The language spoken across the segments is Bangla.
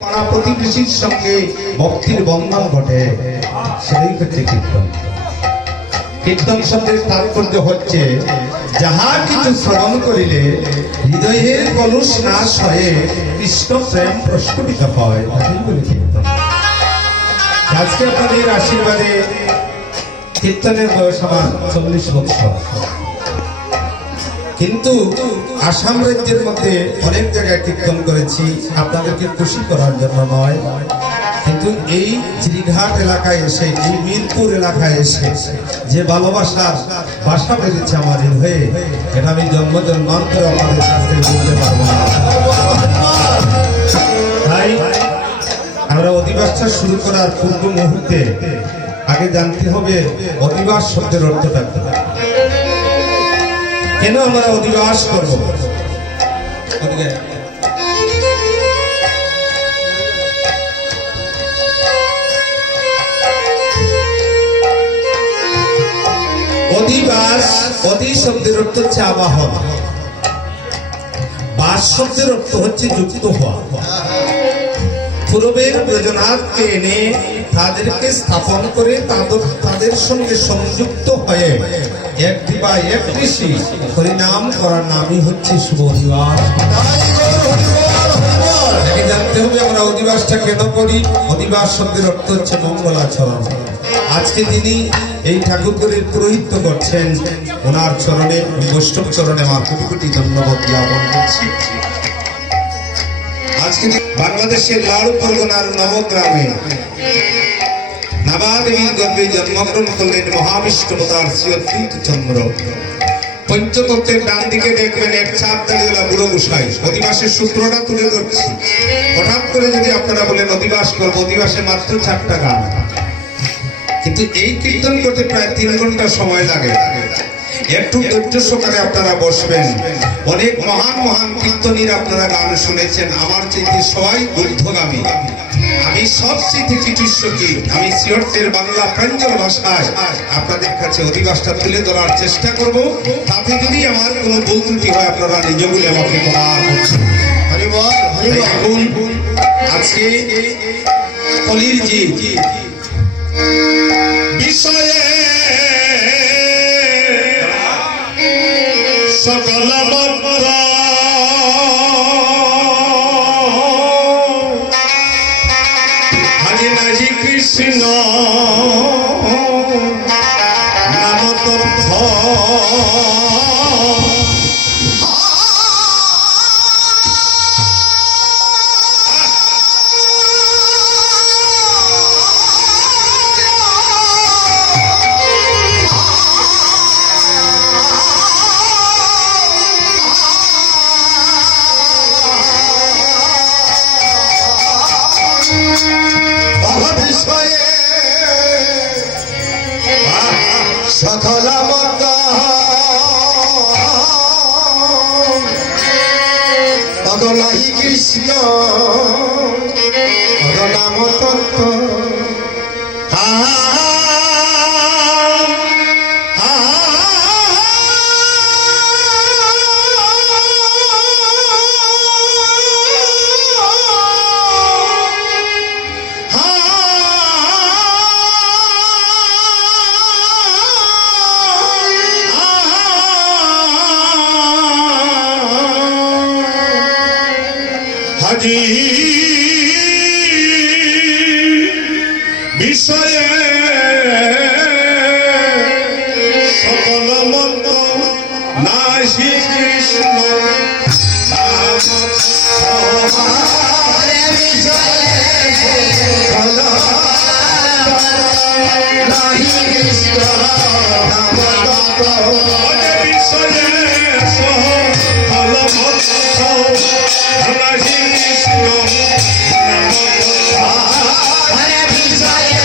পাড়া প্রতিবেশীর সঙ্গে ভক্তির বন্ধন ঘটে, সেটাই হচ্ছে কীর্তন। কীর্তন শব্দের তাৎপর্য হচ্ছে যাহা কিছু শ্রবণ করিলে হৃদয়ের কলুষ নাশ হয়ে কৃষ্ণ প্রেম প্রস্ফুটিত হয়, তাই বলে কীর্তন। আজকে আপনাদের আশীর্বাদে কীর্তনের বয়স আমার 40 বছর, কিন্তু আসাম রাজ্যের মধ্যে অনেক জায়গায় কীর্তন করেছি, আপনাদেরকে খুশি করার জন্য নয়, কিন্তু এই চিড়িঘাট এলাকায় এসে, এই মিরপুর এলাকায় এসে যে ভালোবাসার বাসা বেঁধেছে আমার হৃদয়ে, এটা আমি জন্ম জন্মান্তরে আপনাদের কাছে বলতে পারবো না। তাই আমরা অধিবাসটা শুরু করার পূর্ব মুহূর্তে আগে জানতে হবে অধিবাস শব্দের অর্থটা কি, কেন আমরা অধিবাস করব। অধিবাস, অধি শব্দের অর্থ হচ্ছে আবাহন, বাস শব্দের অর্থ হচ্ছে যুক্ত হওয়া। পূর্বের প্রয়োজনার্থকে এনে তাদেরকে স্থাপন করে তাদের সঙ্গে সংযুক্ত হয়ে এক দিবা এক ঋষি হরিনাম করার নামই হচ্ছে শুভ অধিবাস। জানতে হবে আমরা অধিবাসটা কেন করি। অধিবাস শব্দের অর্থ হচ্ছে মঙ্গলাচরণ। আজকে যিনি এই ঠাকুরদের পুরোহিত্য করছেন, ওনার চরণে, বৈষ্ণব চরণে আমার কোটি কোটি ধন্যবাদ জ্ঞাপন করছি। আজকে বাংলাদেশের লাড়ু পরগনার নবগ্রামে নাবাদেবীর গর্ভে জন্মগ্রহণ করলেন মহাবিষ্ণুবতার শ্রী অদ্বৈত চন্দ্র। পঞ্চতত্ত্বের ডান দিকে দেখবেন এক চাপ দাঁড়িয়ে বুড়ো গোসাই। অধিবাসের সূত্রটা তুলে ধরছি। হঠাৎ করে যদি আপনারা বলেন অধিবাস করবো, অধিবাসে মাত্র 4টা গান, কিন্তু এই কীর্তন করতে প্রায় 3 ঘন্টা সময় লাগে। একটু ধৈর্য সহকারে আপনারা বসবেন। অনেক মহান মহান কীর্তনীর আপনারা গান শুনেছেন, আমার চাইতে সবাই ঊর্ধ্বগামী। আমি সবচেয়ে চিকিৎসকী, আমি সিয়র্তের বাংলা প্রাঞ্জল ভাষায় আপনাদের কাছে অধিবাসটা তুলে ধরার চেষ্টা করব। তাতে যদি আমার কোনো ভুল ত্রুটি হয় আপনারা নিজ বলে আমাকে ক্ষমা করছেন। আজকে কলির জি বিষয়ে সকল হরি নাহি কৃষ্ণ নাম তথ্য সকল মত অগনাহি কৃষ্ণ অগনাম তত্ত্ব হরি বিষয়ে সকল মত নাহি কৃষ্ণ নাহি কৃষ্ণ বিষয়ে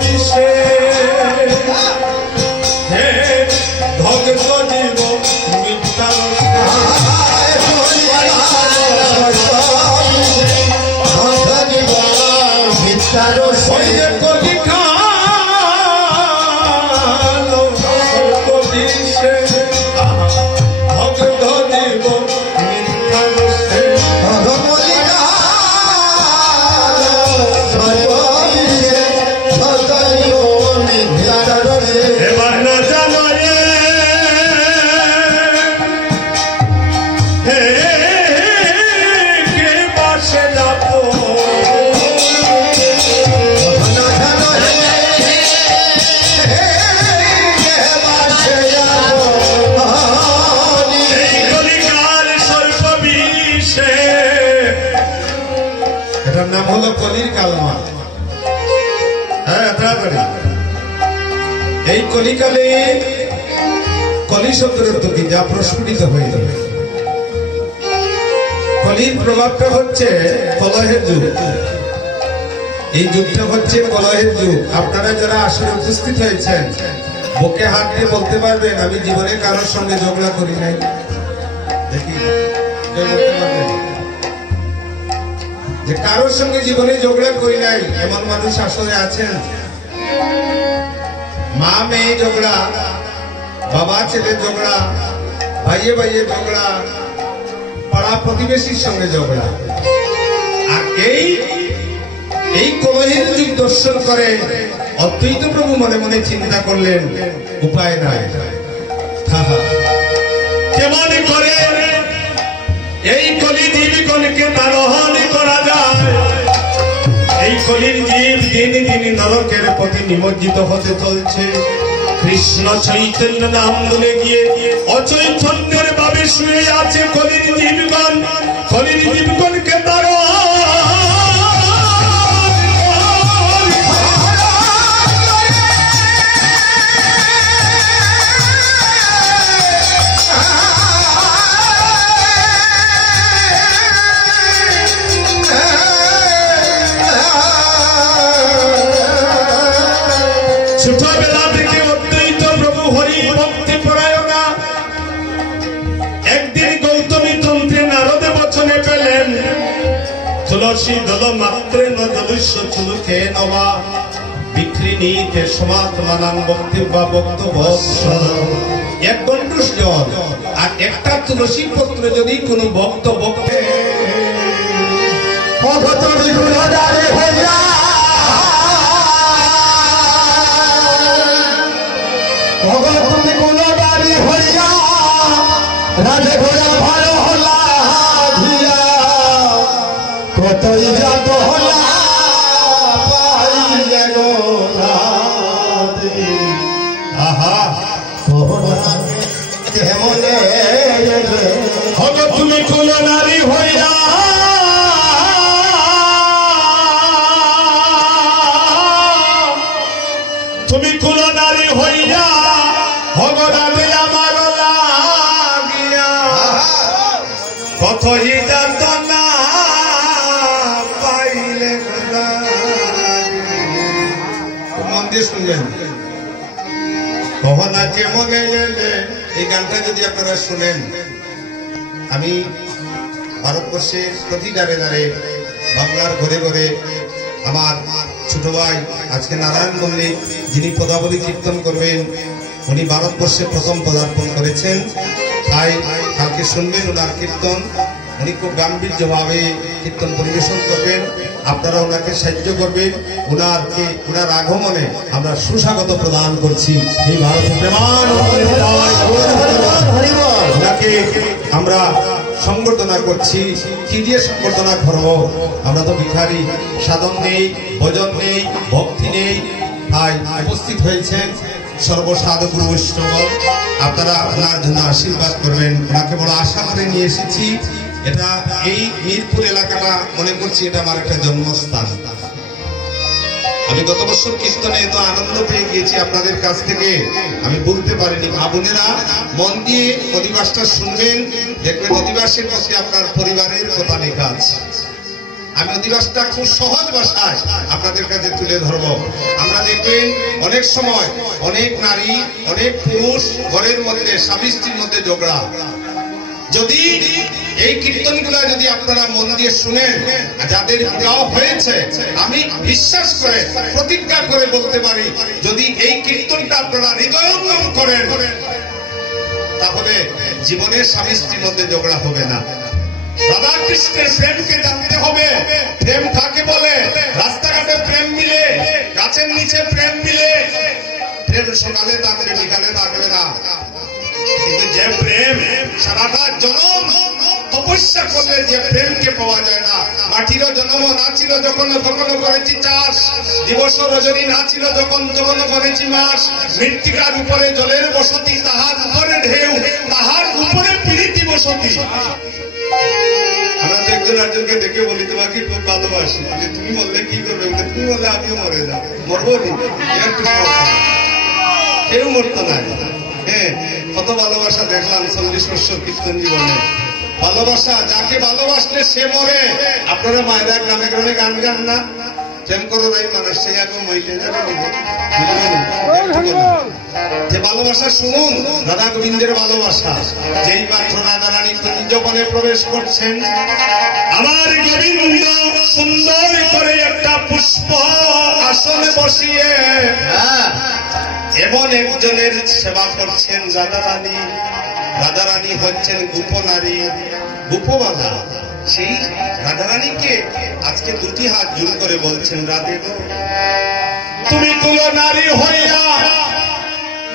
বিষে হে ভগত জীব মিথ্যার নাম হলো কলির কালমা। হ্যাঁ, তাড়াতাড়ি। এই কলিকালে কলি শব্দের অর্থ কি? যা প্রস্ফুটিত হয়ে যাবে। কলির প্রভাবটা হচ্ছে কলহের যুগ। এই যুগটা হচ্ছে কলহের যুগ। আপনারা যারা আসলে উপস্থিত হয়েছেন বুকে হাত দিয়ে বলতে পারবেন আমি জীবনে কারোর সঙ্গে ঝগড়া করি নাই? দেখি বলতে পারবেন যে কারোর সঙ্গে জীবনে ঝগড়া করি নাই এমন মানুষ আসলে আছেন? মা মেয়ে ঝগড়া, বাবা ছেলে ঝগড়া, ভাইয়ে ভাইয়ে ঝগড়া, পাড়া প্রতিবেশীর সঙ্গে ঝগড়া। আর এই কলহের যুগ দর্শন করে অদ্বৈত প্রভু মনে মনে চিন্তা করলেন উপায় নাই, কেমন করে এই কলি জীবগণকে তারহন করা যায়? এই কলির জীব দিন দিন নরকের প্রতি নিমজ্জিত হতে চলছে। কৃষ্ণ চৈতন্য নাম বলে গিয়ে অচৈতন্যের ভাবে শুয়ে আছে কলির জীবগণ। কলির জীবগণকে ছোটবেলা থেকে অদ্বৈত প্রভু হরি ভক্তি পরায়ণা। একদিন গৌতমী তন্ত্রে নারদে বচনে পেলেন তুলসী দল মাত্রে নদলস্য চুলুকে নবা বিক্রিনীতে সমাত্মানাং ভক্তি বা বক্তব্য। এক গণ্ডুষ জল আর একটা তুলসী পত্র যদি কোনো ভক্ত বক্তে তুমি কোন বাড়ি হইয়া রাধে ঘোড়া ভালো হলা ভিয়া কতই যাত হলা পাইলে গো রাধে। আহা কেমনে হলো তুমি কোন নারী হইয়া তুমি কোন নারী হইয়া ভগবানে আমার লাগিয়া কতই জানত না পাইলে মন দিয়ে শুনবেন। কহনা কেমনে এলে এই গানটা যদি আপনারা শুনেন, আমি ভারতবর্ষের প্রতি দাঁড়ে দাঁড়ে বাংলার ঘরে ঘরে আমার ছোট ভাই আজকে নারায়ণ মল্লিক যিনি পদাবলী কীর্তন করবেন, উনি ভারতবর্ষে প্রথম পদার্পণ করেছেন। তাই কালকে শুনবেন ওনার কীর্তন। উনি খুব গাম্ভীর্যভাবে কীর্তন পরিবেশন করবেন, আপনারা ওনাকে সাহায্য করবেন। ওনার আগমনে আমরা সুস্বাগত প্রদান করছি। এই ভারতের ওনাকে আমরা সংবর্ধনা করছি। কি দিয়ে সংবর্ধনা করবো? আমরা তো ভিখারি, সাধন নেই, ভজন নেই, ভক্তি নেই। তাই উপস্থিত হয়েছেন সর্বসাধু গুরু বৈষ্ণব, আপনারা ওনার জন্য আশীর্বাদ করবেন। ওনাকে বড় আশা করে নিয়ে এসেছি। এটা এই মিরপুর এলাকাটা মনে করছি এটা আমার একটা জন্মস্থান। আমি গত বছর কীর্তনে এত আনন্দ পেয়ে গিয়েছি আপনাদের কাছ থেকে আমি বলতে পারিনি। মা বোনেরা মন দিয়ে অধিবাসটা শুনবেন, দেখবেন অধিবাসের কাছে আপনার পরিবারের কথা লেখা আছে। আমি অধিবাসটা খুব সহজ ভাষায় আপনাদের কাছে তুলে ধরবো। আমরা দেখবেন অনেক সময় অনেক নারী, অনেক পুরুষ ঘরের মধ্যে স্বামী স্ত্রীর মধ্যে ঝগড়া। যদি এই কীর্তনগুলো যদি আপনারা মন দিয়ে শুনেন, যাদের বিবাহ হয়েছে, আমি বিশ্বাস করে প্রতিজ্ঞা করে বলতে পারি, যদি এই কীর্তনটা আপনারা হৃদয়ঙ্গম করেন, তাহলে জীবনের স্বামী স্ত্রীর মধ্যে ঝগড়া হবে না। রাধা কৃষ্ণের প্রেমকে জানতে হবে। প্রেম কাকে বলে? রাস্তাঘাটে প্রেম মিলে, গাছের নিচে প্রেম মিলে। প্রেম সকালে থাকলে বিকালে থাকলে না, কিন্তু যে প্রেম সারাটা জনম তপস্যা করলে যে প্রেমকে পাওয়া যায় না। মাটিরও জন্ম না ছিল যখন তখন করেছি চাষ, দিবস রজনী না ছিল যখন তখন করেছি মাস। মৃত্তিকার উপরে জলের বসতি, তাহার উপরে ঢেউ, তাহার উপরে প্রীতি বসতি। আমরা তো একজন একজনকে দেখে বলি তোমাকে খুব ভালোবাসি, তুমি বললে কি করবে? তুমি বললে আমিও মরে যাবো। মরবো নি? একটু কেউ মরতো না। হ্যাঁ, কত ভালোবাসা দেখলাম 40 বছর কীর্তন জীবনে। ভালোবাসা, যাকে ভালোবাসলে সে মরে। আপনারা মায়েরা গ্রামে গ্রামে গান গান না? প্রেম করো তাই মানুষ সে এখন মহিলা যে ভালোবাসা শুনুন, রাধা গোবিন্দের ভালোবাসা। যেই মাত্র রাধা রানী কুঞ্জবনে প্রবেশ করছেন, আমার গোবিন্দ সুন্দর করে একটা পুষ্প আসনে বসিয়ে এমন একজনের সেবা করছেন রাধা রানী। রাধা রানী হচ্ছেন গোপনারী, গোপবালা। সেই রাধা রানীকে আজকে দুটি হাত জোর করে বলছেন, রাধে গো তুমি কুল নারী হইয়া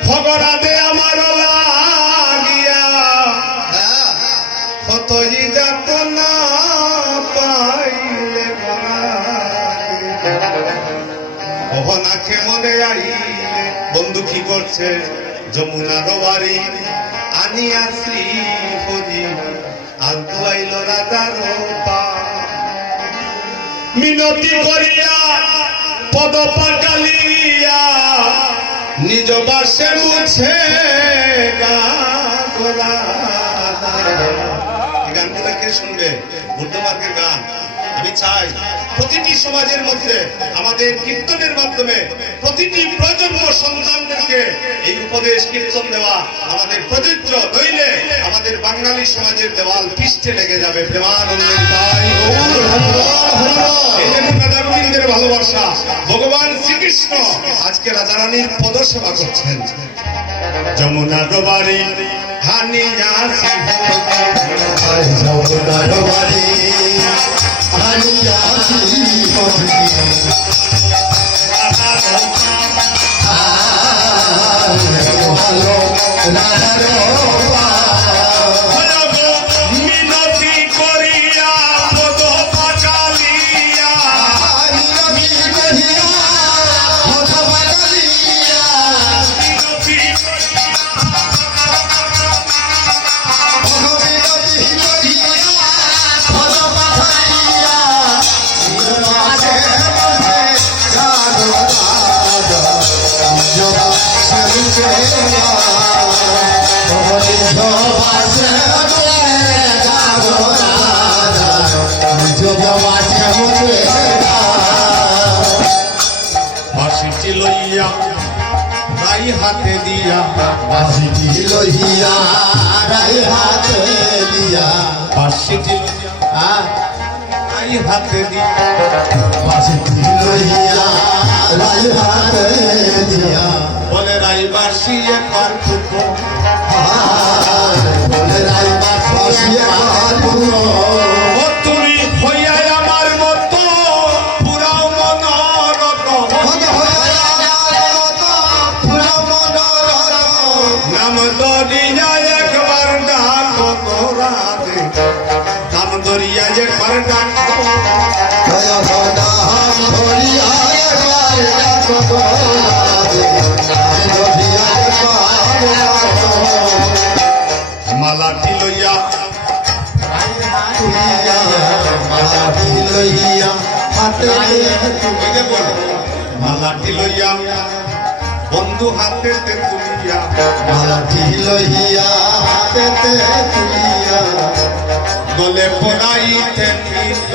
ভগরাধে আমার লাগিয়া কতই যাত না পাইলে অহনাকে মনে আইলে। বন্ধু কি করছে? যমুনার বাড়ি আনিয়াছি হরি, আর দুয়াইল রাজার পা। মিনতি করিয়া পদ পাকালিয়া নিজ বাসে মুছে গানগুলা কে শুনবে? বুদ্ধমার্গের গান। আমি চাই প্রতিটি সমাজের মধ্যে আমাদের কীর্তনের মাধ্যমে প্রতিটি প্রজন্ম সন্তানদেরকে এই উপদেশ কীর্তন দেওয়া আমাদের প্রযোজ্য। নইলে আমাদের বাঙালি সমাজের দেওয়াল পৃষ্ঠে লেগে যাবে। প্রেমানন্দের তাই রাধা গোবিন্দের ভালোবাসা। ভগবান শ্রীকৃষ্ণ আজকে রাধা রানীর পদ সেবা করছেন। যমুনা বাড়ি হানিয়া যমুনার বাড়ি হানিয়া ভালো মিনতি করিয়া পদ পাকালিয়া বাঁশিটি লইয়া রাই হাতে দিয়া, বাঁশিটি লইয়া রাই হাতে দিয়া, বাঁশিটি রাই হাতে দিয়া, বাঁশিটি লইয়া রাই হাতে দিয়া। বলে রাই বাঁশি একবার টুকো, বলে রাই বাঁশি একবার টুকো। ও তুমি হইয়া আমার মতো পুরাও মনোরত, নাম দরিয়া একবার ডাকো রাধে, নাম দরিয়া একবার ডাকো। মালাটি লইয়া মালাটি লইয়া বন্ধু হাতে তুলিয়া, মালাটি লইয়া হাতে তুলিয়া, বলে পড়াইতে নিল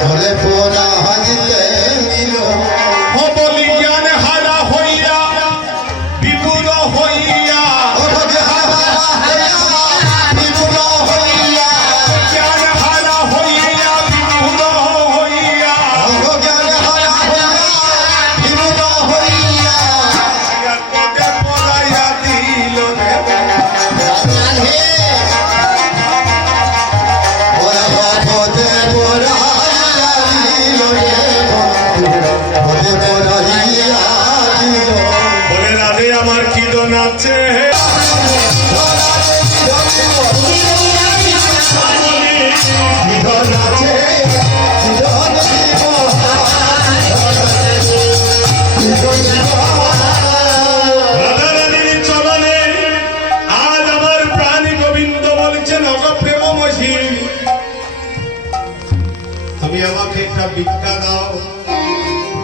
বলে পোড়া হাজিতে নিল ও বলি জ্ঞান হারা হইয়া বিপুল হইয়া জ্ঞান হারা হইয়া বিপুল হইয়া পদে পড়াইয়া দিল রে বলে রাধে আমার কি দন আছে রাধারানীর চরণে আজ আমার প্রাণী গোবিন্দ বলছেন অগ প্রেমময়ী তুমি আমাকে একটা ভিক্ষা দাও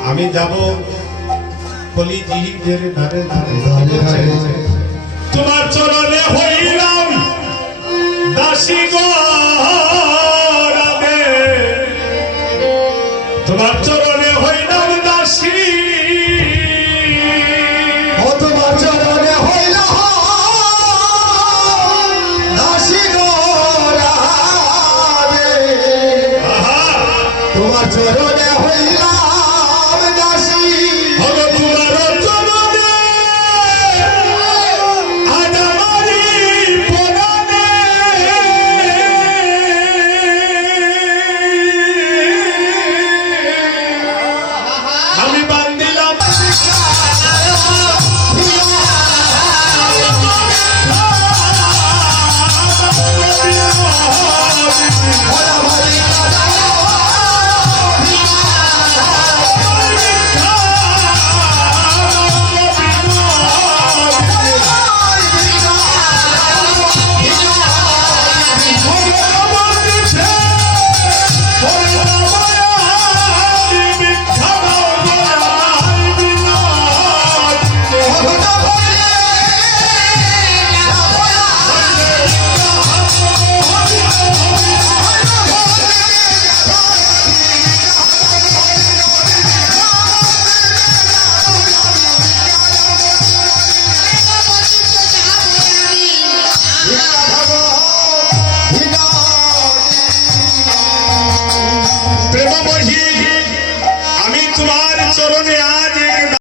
আমি যাব কলি জিহিদের ধারে ধারে তোমার চরণে হইলাম দাসী গো রাধে তোমার চরণে হইলাম দাসী তোমার চরণে হইলাম দাসী হলো তোমার চরণে আজ আমারি পরাণে আমি বান্দিলাম প্রেমময়ী আমি তোমার চরণে